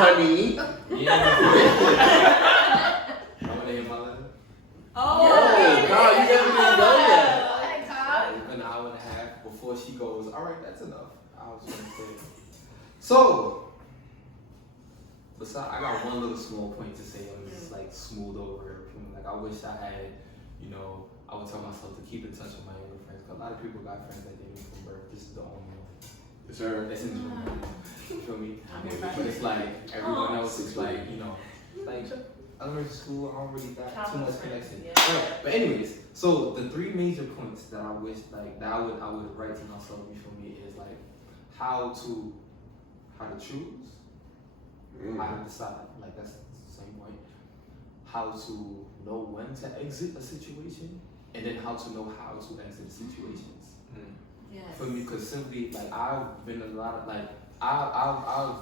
honey. Yeah. I want to hear my letter. Oh, God, you never even know that. An hour and a half before she goes, all right, that's enough. I was going to say. So, besides, I got one little small point to say. I'm just like smooth over everything. Like, I wish I had, you know, I would tell myself to keep in touch with my younger friends. Because a lot of people got friends that they knew from birth. This is the only one. Yes, sir. That's in the room. You feel me? But it's like, everyone else is like, you know, like, elementary school, I don't really got too much connection. Yeah. But anyways, so the three major points that I wish, like, that I would write to myself, you feel me, is like how to choose, how to decide, like that's the same point. How to know when to exit a situation, and then how to know how to exit situations. Yes. For me, because simply, like, I've been a lot of, like, I've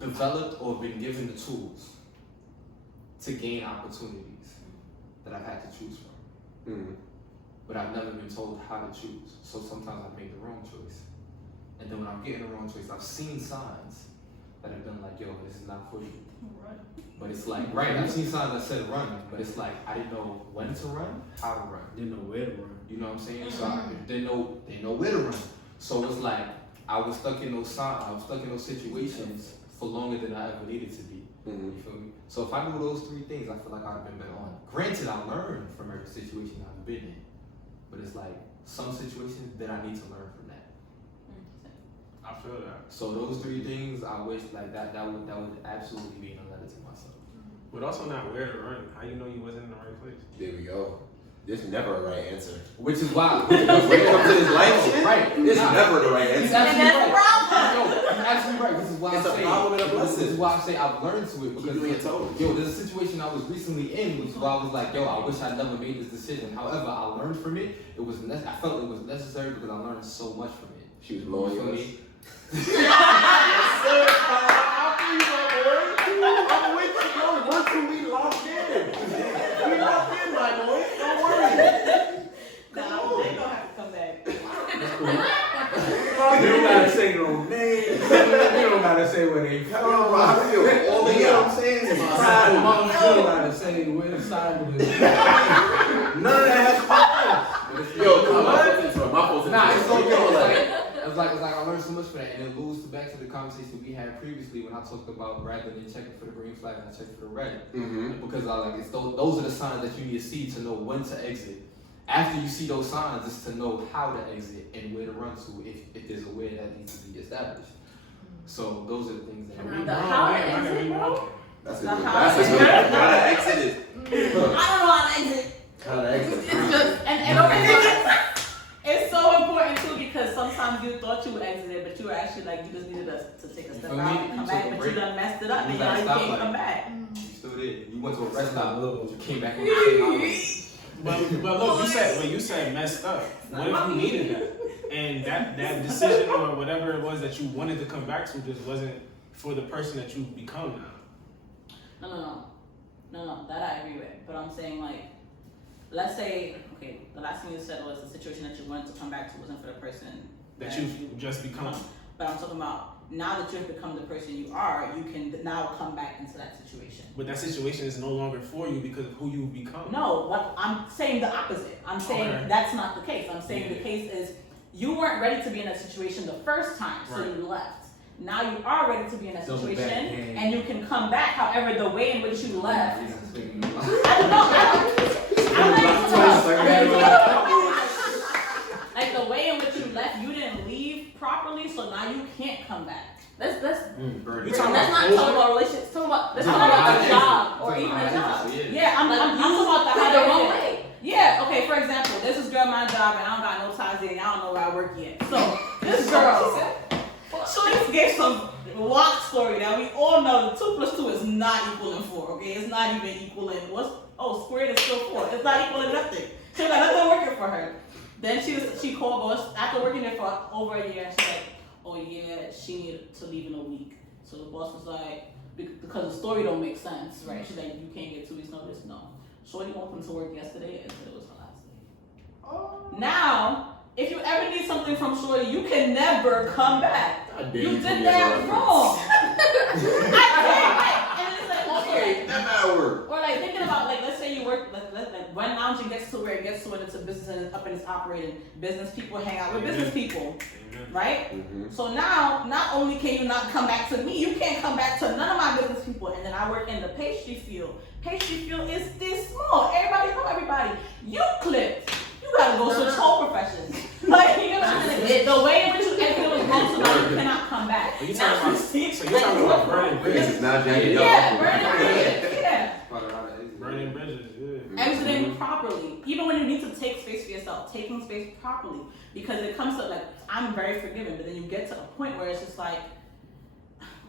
developed or been given the tools to gain opportunities that I've had to choose from. But I've never been told how to choose. So sometimes I make the wrong choice. And then when I'm getting the wrong choice, I've seen signs that have been like, yo, this is not for you. Right. But it's like, right, I've seen signs that said run, but it's like, I didn't know when to run, how to run. Didn't know where to run. You know what I'm saying? So I didn't know where to run. So it's like, I was stuck in those situations for longer than I ever needed to be. You feel me? So if I knew those three things, I feel like I'd have been better on. Granted, I learned from every situation I've been in, but it's like some situations that I need to learn from that. I feel that. So those three things, I wish like that would absolutely be in a letter to myself. But also not where to run. How you know you wasn't in the right place? There we go. There's never a right answer. Which is why When it comes to this life shit, right, there's nah. never the right He's answer. absolutely right. No, you're absolutely right. This is why It's I a say problem and a blessing. This is why I say I've learned to it because Keep doing your toes. yo, there's a situation I was recently in, which is why I was like, yo, I wish I never made this decision. However, I learned from it. I felt it was necessary because I learned so much from it. She was blowing You your feel ass. me? Yes, sir. I feel you, my boy. I'm with you. Yo, once we locked in. We locked in, my boy. Don't worry. Nah, they gonna have to come back. You don't gotta say no names. You don't gotta say where they come Bro, I feel all You know what I'm of saying? It's my Side soul. mom, you don't gotta say where side of the. None of that has to Yo, come on. My fault. Nah, it's so Yo, good. like, It's like I learned so much from that, and it loops back to the conversation we had previously when I talked about rather than checking for the green flag, I checked for the red. Because I like it's those are the signs that you need to see to know when to exit. After you see those signs, it's to know how to exit and where to run to if there's a way that needs to be established. So those are the things that The how to exit, bro? that's a The good. how That's a to good. exit. Gotta exit it. I don't know how to exit. Gotta exit. It's just, and it's so important too because sometimes you thought you exited, but you were actually like, you just needed us to take a step feel out me? and come You back, took a but break. you done messed it up You and gotta now you stop can't like- come back. You still did. You went to a rest stop. Look. You came back on the same hour. But look, you said messed up. What if you needed that? And that decision or whatever it was that you wanted to come back to just wasn't for the person that you've become now. No, that I agree with. But I'm saying like, let's say, okay, the last thing you said was the situation that you wanted to come back to wasn't for the person That you've just become. But I'm talking about now that you've become the person you are, you can now come back into that situation. But that situation is no longer for you because of who you've become. No, what I'm saying the opposite. I'm saying Okay. that's not the case. I'm saying the case is you weren't ready to be in a situation the first time, so Right. you left. Now you are ready to be in a Double situation, back game. and you can come back. However, the way in which you left, like the way in which you left, you didn't leave properly, so now you can't come back. Let's You talking let's about not talk about relationships. Let's talk about the job or even a job. Yeah, I'm talking about the how the wrong way. Yeah, okay, for example, this is girl my job and I don't got no ties in, I don't know where I work yet. So this girl, she gave some walk story that we all know 2 + 2 is not equaling 4, okay? It's not even equaling squared is still 4. It's not equaling nothing. She got nothing working for her. Then she called us after working there for over a year and she's like, oh yeah, she needed to leave in a week. So the boss was like, because the story don't make sense, right? She's like, you can't get 2 weeks notice, no. Shorty opened to work yesterday and said it was her last day. Now, if you ever need something from Shorty, you can never come back. You did that wrong. I hour. Or like thinking about like let's say you work like when lounging gets to where it gets to when it's a business and it's up and it's operating. Business people hang out with business people, right? Mm-hmm. So now not only can you not come back to me, you can't come back to none of my business people. And then I work in the pastry field. Pastry field is this small. Everybody know everybody. You clipped. You gotta go switch whole professions. Like you know what I'm saying? The way in which you exit was wrong, so now you cannot come back. But you Now talking about, so you're talking about burning This bridges. is not Jackie. Yeah, burning bridges. Yeah. Burning bridges, yeah. Exiting properly. Even when you need to take space for yourself, taking space properly. Because it comes to like, I'm very forgiving, but then you get to a point where it's just like,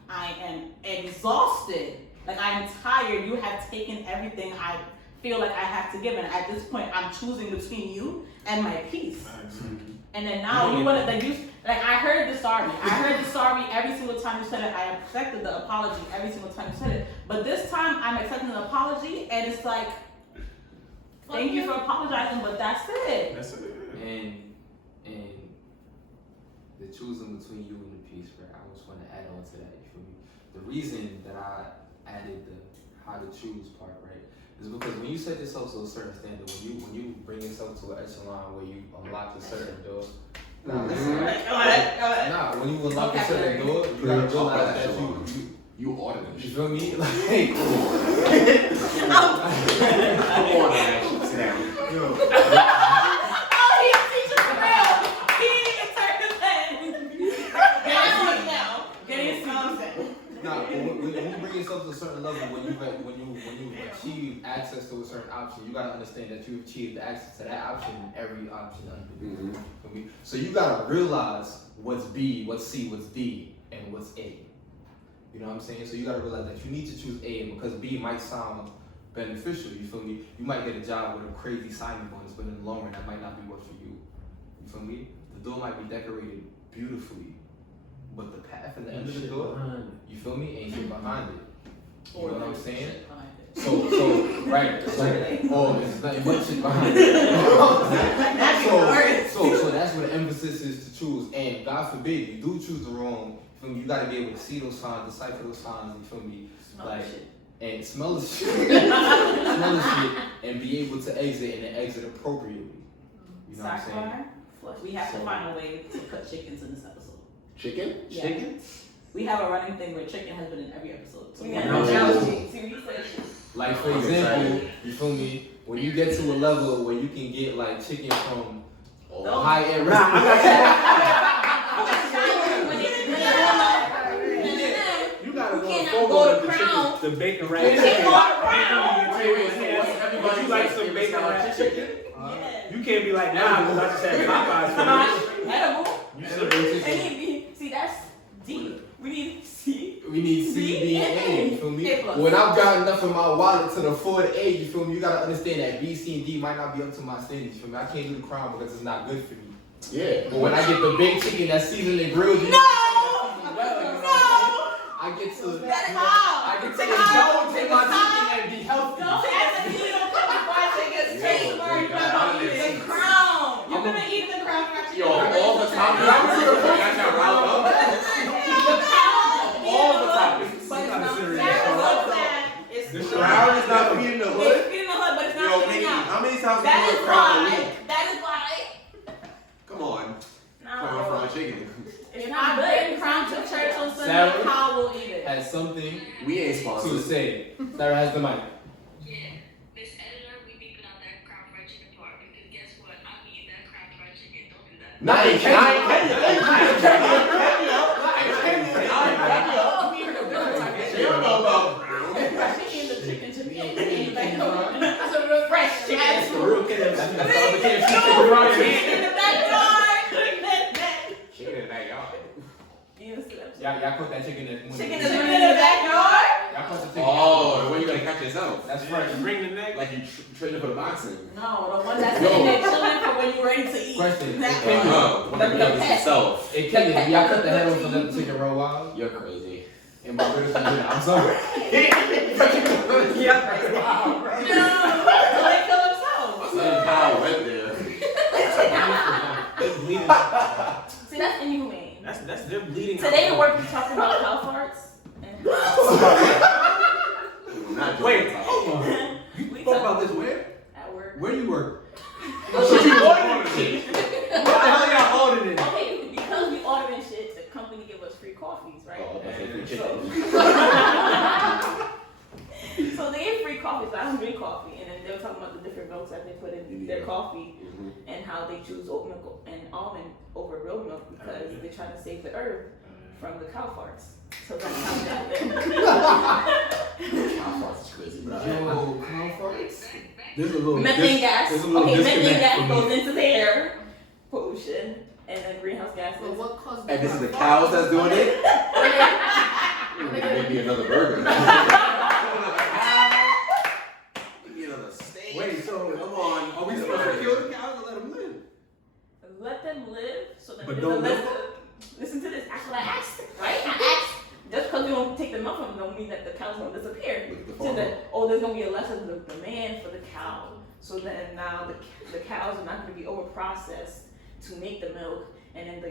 I am exhausted. Like I am tired. You have taken everything I feel like I have to give. And at this point, I'm choosing between you and my peace. And then now you want to, like I heard the sorry. I heard the sorry every single time you said it. I accepted the apology every single time you said it. But this time I'm accepting the apology and it's like, thank you for apologizing, but that's it. That's it. And the choosing between you and the peace, right? I just want to add on to that. You feel me? The reason that I added the how to choose part, right, is because when you set yourself to a certain standard, when you bring yourself to an echelon where you unlock a certain door. Nah, when you unlock a certain door, you gotta realize that you ordered it. you feel me? Like, Come on, man. Sit down. nah, when you bring yourself to a certain level, when you achieve access to a certain option, you gotta understand that you've achieved access to that option and every option under it. So you gotta realize what's B, what's C, what's D, and what's A. You know what I'm saying? So you gotta realize that you need to choose A, and because B might sound beneficial, you feel me? You might get a job with a crazy signing bonus, but in the long run, that might not be what for you. You feel me? The door might be decorated beautifully, but the path at the end of the door, you feel me? Ain't shit behind it. You know what I'm saying? So right, so it's nothing but shit behind it. So that's where the emphasis is to choose. And God forbid you do choose the wrong. You feel me? You gotta be able to see those signs, decipher those signs. You feel me? Like and smell the shit, smell the shit, and be able to exit and then exit appropriately. You know what I'm saying? We have to find a way to put chickens in this episode. Chicken? Yeah. Chicken? We have a running thing where chicken has been in every episode. So we Yeah. have Like for example, you feel me? When you get to a level where you can get like chicken from high end You gotta go to Crown. The bacon ranch. Everybody like some bacon ranch chicken. You can't be like, nah, because I just had Popeyes for you. Edible. You should bring chicken. See, that's D. We need C. We need C, D, and A, you feel me? When I've got enough in my wallet to afford A, you feel me? You gotta understand that B, C, and D might not be up to my standards, you feel me? I can't do the Crown because it's not good for me. Yeah. But when I get the big chicken that's seasoned and grilled, you No! I get to That's how. I get to indulge in my chicken and be healthy. Don't ask me to come before I take a straight word. You're gonna eat the crown. You're gonna eat the crown for Yo, all the time. That's not round up. All the time. The Crown is not feeding the hood. It's feeding the hood, but it's Yo, not feeding Mickey, out. how many times That have you is heard Crown a why. week? That is why. Come on. Crown No. fried chicken. If I bring crown to church on Sunday, Sarah? how will eat it? Has something We ain't to sponsored. say. Sarah has the mic. Yeah, Miss Editor, we beeping out that crown fried chicken part because guess what? I'm eating that crown fried chicken. Don't do that. Not in Kenya. She don't know about Crown. Chicken, the chicken to me. That's a real fresh chicken. That's the real KFC. That's the other KFC. Chicken in the backyard. Chicken in the backyard. Y'all cook that chicken in the Chicken in the backyard. Y'all cook the chicken. Oh, the way you gotta catch yourself. That's right. Bring the neck. Like you training for the boxing. No, the one that's in there chilling for when you're ready to eat. Question. That Can you- one. When you got yourself. Hey Kelly, do y'all cut the head off and let the chicken roll wild? You're crazy. In Barbados, we do that. I'm sorry. No, they kill themselves. Some power right there. That's bleeding. See, that's inhumane. That's them bleeding. Today at out. work, we talked about cow farts. And not just Wait, on top. hold on. You We spoke talk- about this where? At work. Where you work? What you ordering shit? What the hell y'all ordering? Okay, because we ordering shit, the company give us free coffees, right? Oh, I think free chicken. So they get free coffee, so I don't drink coffee. And then they were talking about the different milks that they put in their coffee and how they choose oat milk and almond over real milk because they're trying to save the earth from the cow farts. So that's how Cow farts is crazy, bro. Yo, cow farts? There's a little methane gas. There's a little Okay, disconnect methane gas for me. goes into the air, pollution, and then greenhouse gases. But what caused And this is the cows that's doing it? Maybe another burger. Maybe another steak. Wait, so Come on. are we supposed to kill the cows or let them live? Let them live so that But there's don't a milk listen to this. Actually, I asked, right? I asked. Just because we don't take the milk from them don't mean that the cows won't disappear. Look at the So farmer. that, there's going to be a less of the demand for the cow. So then now the cows are not going to be over processed to make the milk. And then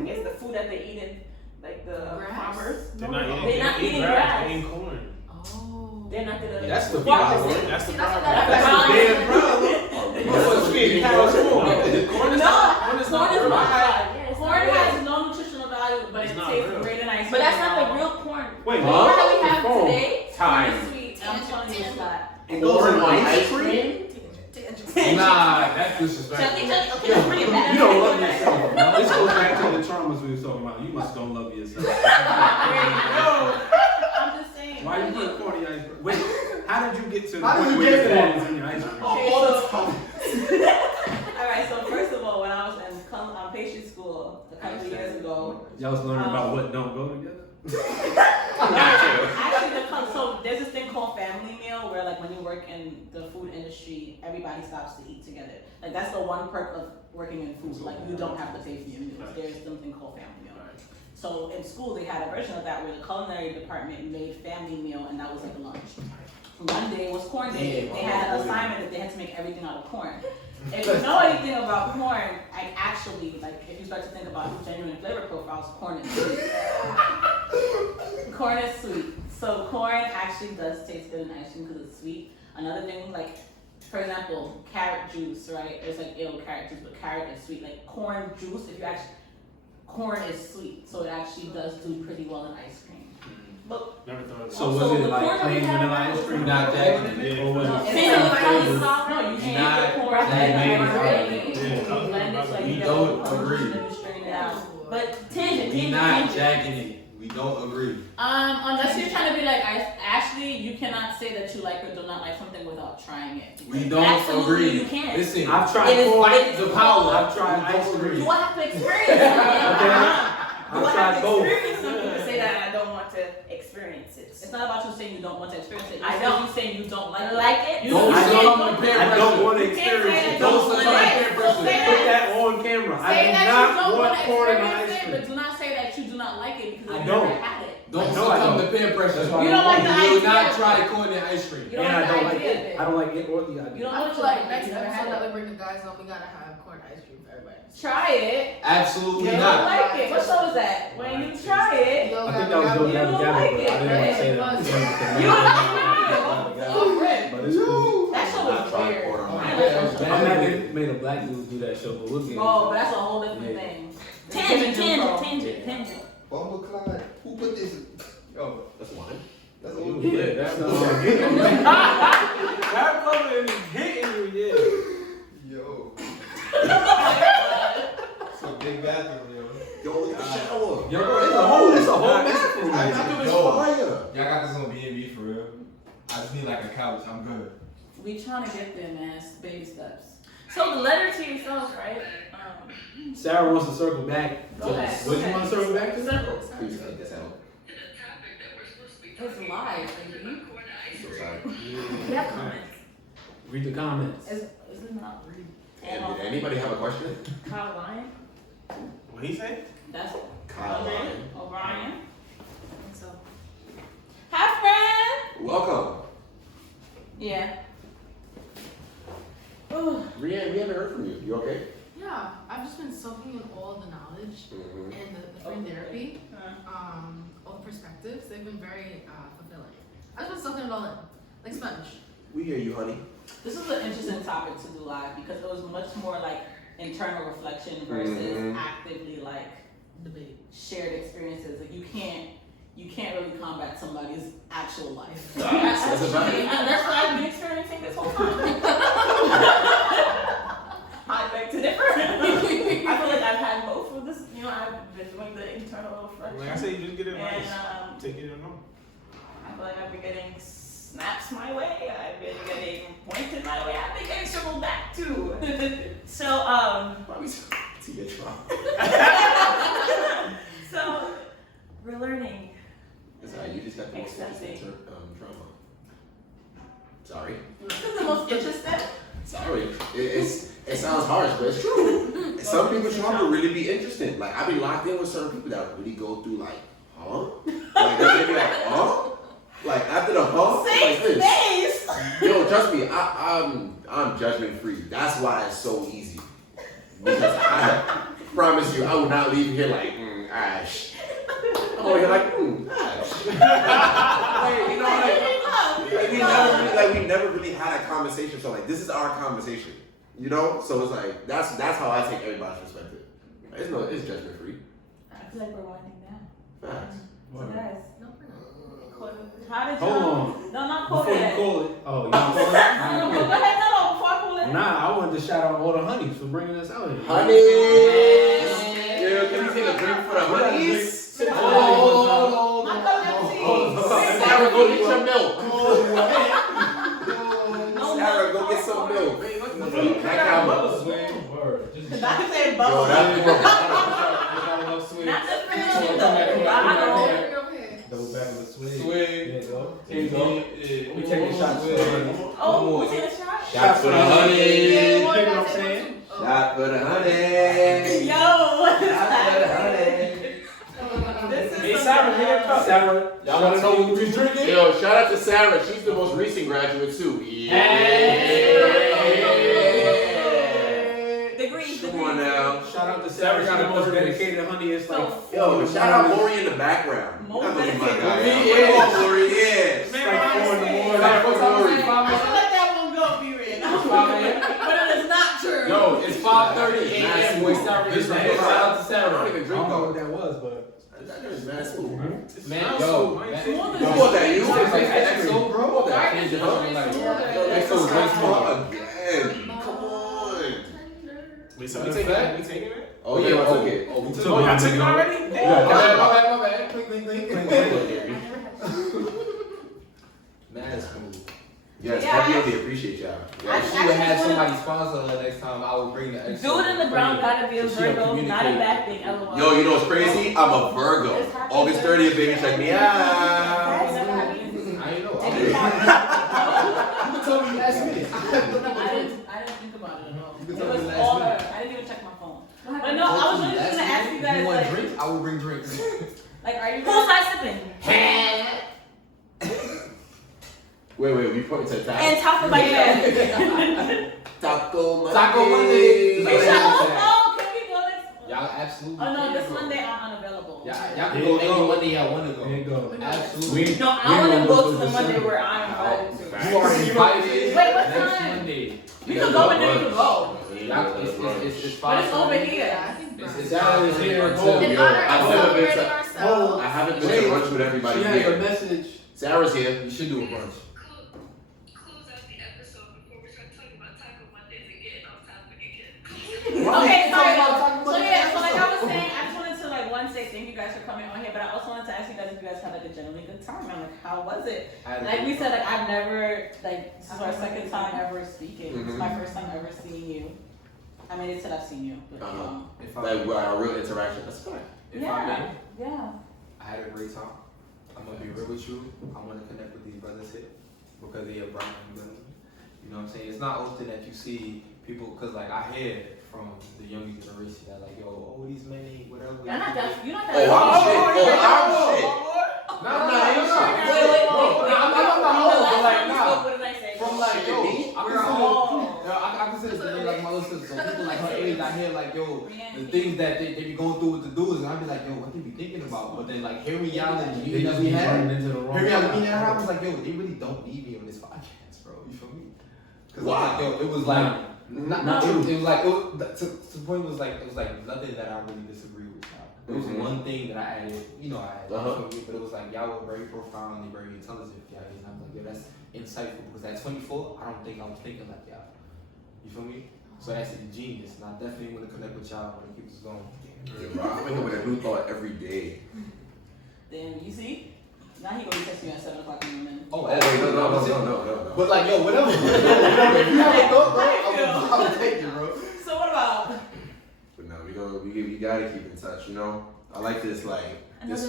I guess the food that they're eating, like the Grass? farmers, They're not eating, they're not they eat eating grass. grass. They eat corn. Oh. They're not going to. That's the problem. problem. That's the See, that's problem. what That's that- the Damn problem. What's feeding cows corn? Corn is No, not. Corn is corn not is real. not fried. Yeah, it's Corn not real. has no nutritional value, but It's it not tastes real. great and ice. But that's not the real corn. Wait, The corn that we huh? have Corn. today, Time. corn is sweet. I'm telling you, it's not. It goes in Corn on ice cream? Nah, that's disrespectful. Chucky, okay, let's bring it back. You don't love yourself. Now, this goes back to the traumas we were talking about. You must don't love yourself. I'm just saying. Why you put corn in your ice cream? Wait, how did you get to the How did point you where get to corn that? was in your ice cream? Okay, All the so, time. alright, so first of all, when I was in pastry school a couple of years ago, Y'all was learning about what don't go together? actually, so there's this thing called family meal where, like, when you work in the food industry, everybody stops to eat together. Like, that's the one perk of working in food. Like, you don't have to pay for your meals. There's something called family meal. So in school, they had a version of that where the culinary department made family meal, and that was like lunch. One day was corn day. They had an assignment that they had to make everything out of corn. If you know anything about corn, I actually, like, if you start to think about genuine flavor profiles, corn is sweet. Corn is sweet. So corn actually does taste good in ice cream because it's sweet. Another thing, like, for example, carrot juice, right? It's like, carrot juice, but carrot is sweet. Like, corn juice, if you actually, corn is sweet, so it actually does do pretty well in ice cream. But Never thought of that. So So was it the like corn that we plain have vanilla now ice is cream? Not jacking it. Or was no, it it's Single not flavor. no, you can't Not get the corn. jacking Right. Yeah. You blend it so We you don't get agree. and you strain it out. But tangent, We tangent, not tangent. jacking it. We don't agree. Unless you're trying to be like Ashley, you cannot say that you like or do not like something without trying it. We don't Absolutely, agree. you can. Listen, I've tried It is- corn. it is the power. I've tried We ice don't cream. Do I have to experience it? Okay. Do I I've have tried to both. experience something to say that I don't want to experience it? It's not about you saying you don't want to experience it. I don't. You saying you don't like it. Like it. You Don't can't succumb go- to peer I don't want to You can't say experience it. that Don't you succumb want to it. peer So pressure. say Put that. that on camera. I Say do that not you don't want want to corn in my experience ice it, cream. but do not say that you do not like it because I you don't. never had it. don't No, I succumb don't. to peer pressure. That's why You don't like the You will idea not of try it. corn and ice cream. You don't And I like the don't like idea of it. it. I don't like it or the idea. You don't I want feel to like like next it. You never had episode that it. we bring the guys on, we gotta have corn ice cream for everybody. Try it. Absolutely You don't not. like it. What show is that? When you try it. Yo, I think that was Gabby, Yo Gabby don't Gabby, like but it, I didn't want to say that. right? You don't like it. Oh, Rick. But it's cool. That show was I tried weird. corn on I my didn't like that show. I'm mad they made a black dude do that show, but we'll get into Oh, but it. that's a whole different Yeah. thing. Tangent, Tangent. Bumble Clyde. Who put this? Oh, that's wine. That's old. Yeah, that's That brother is hitting you, yeah. Yo. It's a big bathroom, yo. Yo, look at the shower. Yo, it's a whole mess for me. I think it's fire. Y'all got this on B&B for real? I just need like a couch. I'm good. We trying to get there, man. It's baby steps. So the letter to yourself, right? Sarah wants to circle back. Go ahead. What you want to circle back to? Circle. Please cut this out. To the topic that we're supposed to be It's talking live, about, baby. corn and ice So cream. sorry. We have comments. Read the comments. Is it not read? And did anybody have a question? Kyle Ryan? What he say? That's Kyle Ryan. O'Brien. So. Hi, friend. Welcome. Yeah. Rianne, we haven't heard from you. You okay? Yeah, I've just been soaking in all the knowledge Mm-hmm. and the free therapy, Uh, all the perspectives. They've been very fulfilling. I've been soaking it all in. Like sponge. We hear you, honey. This is an interesting topic to do live because it was much more like internal reflection versus actively like Debate. shared experiences. Like you can't really combat somebody's actual life. That's a fact. And that's what I've been experiencing this whole time. I beg to differ. I feel like I've had both of this. You know, I've been doing the internal reflection. Like I say, you just get it And nice. Take it or no. I feel like I've been getting snaps my way. I've been getting pointed my way. I've been getting circled back too. So Why we to your trauma? so we're learning. It's alright, you just got the most Accepting. interesting trauma. Sorry. This is the most interesting. Sorry. It sounds harsh, but it's true. Some people's trauma really be interesting. Like, I've been locked in with certain people that really go through, like, huh? Like, they be like, huh? Like, after the huh? Like Safe this. space. Yo, trust me, I'm judgment free. That's why it's so easy. Because I promise you, I will not leave here like, Ash. I'm over here like, Ash. Like, you know, like we never really had a conversation. So like, this is our conversation. You know? So it's like, that's how I take everybody's perspective. It's judgment free. I feel like we're winding down. Facts. So guys, No, we're not. how did Hold y'all? on. No, not call Before you it. call it. Oh, you want to call it? No, go ahead. No, before I call it. Nah, I wanted to shout out all the honeys for bringing us out here. Honeys! Yeah, can you take a drink for the honeys? Hold My cup empty. Sarah, go get your milk. No Sarah, milk. go get some milk. on. Back out milk. Word. Just I can say Yo, both. that's Not enough swing. Not just finish Come it back, though. come back, I come know. back. Over here. Double back with swing. Swing. There you go. There you go. Yeah. We taking shots for the honeys. Oh, we take a shot? Shots for the honeys. Yeah, You one pick what guy I'm take saying? one, too. Shot for the honeys. Yo, what is Shot for the that? honeys. This is Hey, some Sarah, good- get a cup. Sarah, Y'all wanna know who we drinking? Yo, shout out to Sarah. She's the most recent graduate too. Degrees, Come on now. shout out to Sarah. She's the most dedicated honey. It's like Yo, shout out Maury in the background. Most That's my dedicated. guy. Yeah. Yeah, Maury, yeah. it's like 4 in the morning. Shout out to Maury. I feel like that won't go, B-Ray. But it is not true. Yo, it's 5:30 a.m. when Sarah This is is right. Shout out to I don't Sarah. even I drink don't know though. what that was, but That is mad smooth. Man, yo, man. You bought that, you? It's like XO, bro. Bought that. Change your whole life. Yo, XO drinks more again. Come on. Wait, so we taking it? Oh yeah, I took it. Oh, we took Oh, y'all took it already? My bad. Clink, clink, clink. Man, smooth. Yes, Yeah, happy I- birthday. Appreciate y'all. I- If she would have somebody sponsor her next time, I would bring the XO. Dude in the ground gotta be a So she don't Virgo, not a communicate. bad thing, LOL. Yo, you know what's crazy? I'm a Virgo. August 30th, baby, check me out. That's never happened. I ain't know. Every time- You can tell me last minute. I didn't think about it at all. You can It tell me was last all minute. her. I didn't even check my phone. But no, I was really just gonna ask you guys, You want like, drinks? I will bring drinks. like, are you guys not sipping? Wait, we put it to that. And talk about your Taco Monday. Taco Monday. We should all go. Can we go this? Y'all absolutely. Oh no, can this go. Monday I'm unavailable. Y'all can There go you any go. Monday y'all want to go. there you go. Absolutely. No, I want to go to the Monday where I'm invited to. You are invited. Wait, what next time? Monday. We can go and then we can go. Y'all, it's But it's over 5:30. here. It's That is here. until- In Yo, honor I've of never been to- celebrating ourselves. I haven't been to lunch with everybody She has a here. message. Sarah's here. You should do a brunch. Close out the episode before we start talking about Taco Mondays and getting off topic again. Okay, so yeah, so like I was saying, I just wanted to like say thank you guys for coming on here, but I also wanted to ask you guys if you guys had like a generally good time and like how was it? Like we said, like I've never like this is our second time ever speaking. It's my first time ever seeing you. I mean, it said I've seen you, but If I Like, our real interaction. That's fine. if I yeah, may, yeah. I had a great time. I'm gonna be real with you. I want to connect with these brothers here because they are brown and good. You know what I'm saying? It's not often that you see people, cause like I hear from the younger generation that like, yo, these men ain't whatever. You're not that. You're not Oh, that. I'm shit. Oh, I'm shit. No, I'm not. Wait, wait, wait, No, wait, I'm not the old, but last like, time we nah. spoke, what did I say? From like, shit yo, me. I consider it like my little sister. So people like her age out here, like, yo, the things that they be going through with the dudes, and I be like, yo, what they be thinking about? But then, like, hearing y'all and you that we had, hearing y'all being at her, I was like, yo, they really don't need me on this podcast, bro. You feel me? Because like, yo, it was like, it was like, to the point was like, it was like nothing that I really disagree with y'all. It was one thing that I added, you know, I added, you feel me? But it was like, y'all were very profoundly, very intelligent, y'all. And I was like, yo, that's insightful. Because at 24, I don't think I was thinking like y'all. You feel me? So that's a genius, and I definitely want to connect with y'all when it keeps us going. Yeah, bro, I wake up with a new thought every day. Then you see, now he gonna be texting you at 7 o'clock in the morning. Oh, No. But like, yo, whatever. If you have a thought, bro, I'm gonna take you, bro. So what about? But no, we gotta keep in touch. You know, I like this. Like this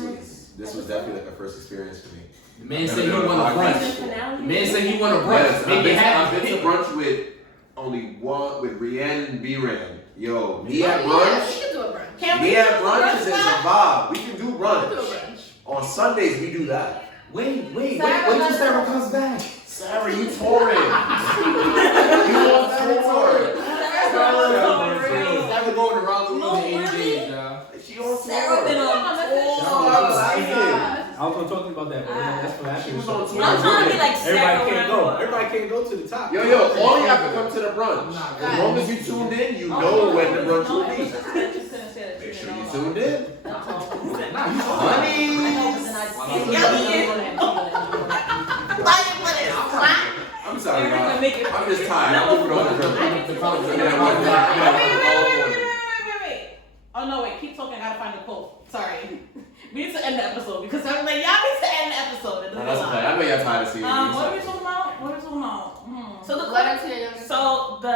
was definitely like a first experience for me. The man said he want a brunch. The man said he want a brunch. Yes, I've been to brunch with only one, with Rianne and B-Ran. Yo, me at brunch. We can do a brunch. Can Me we at do brunch is a vibe. We can do We can do a brunch. brunch. On Sundays we do that. Wait till Sarah comes back. Sarah, you touring. You on tour. Sarah going around the No, room in really? days, y'all. She on Sarah tour. been on I was gonna talk to you about that, but that's for after. She was the on show. tour. I'm trying to be like Sarah. Everybody can't go. Everybody can't go to the top. Yo, all you have to come to the brunch. As long as you tuned in, you know when the brunch will be. Make sure you tuned in. Honey. I'm sorry, Rob. I'm just tired. I'm moving on Wait. Oh no, wait, keep talking, I gotta find the quote. Sorry. We need to end the episode because I'm like, y'all need to end the episode. That's okay. I know y'all tired of seeing me. What are we talking about? So the letter to your younger So the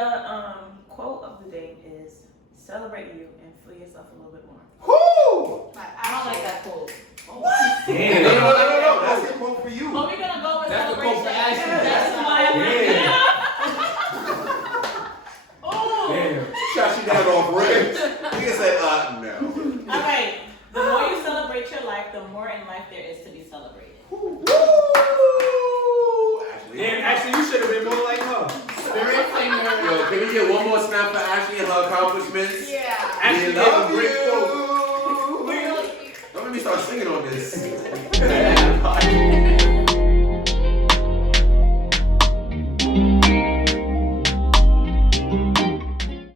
quote of the day is celebrate you and feel yourself a little bit more. Whoo! I don't like that quote. What? Damn. No. That's the quote for you. But we're gonna go with That's the celebration. quote for Ashley. That's why I'm Damn. She shot you down off ribs. Nigga said, no. Alright. The more you celebrate your life, the more in life there is to be celebrated. Woo! Actually, you should have been more like her. Yo, can we get one more snap for Ashley and her accomplishments? Yeah. Ashley We gave a love great you.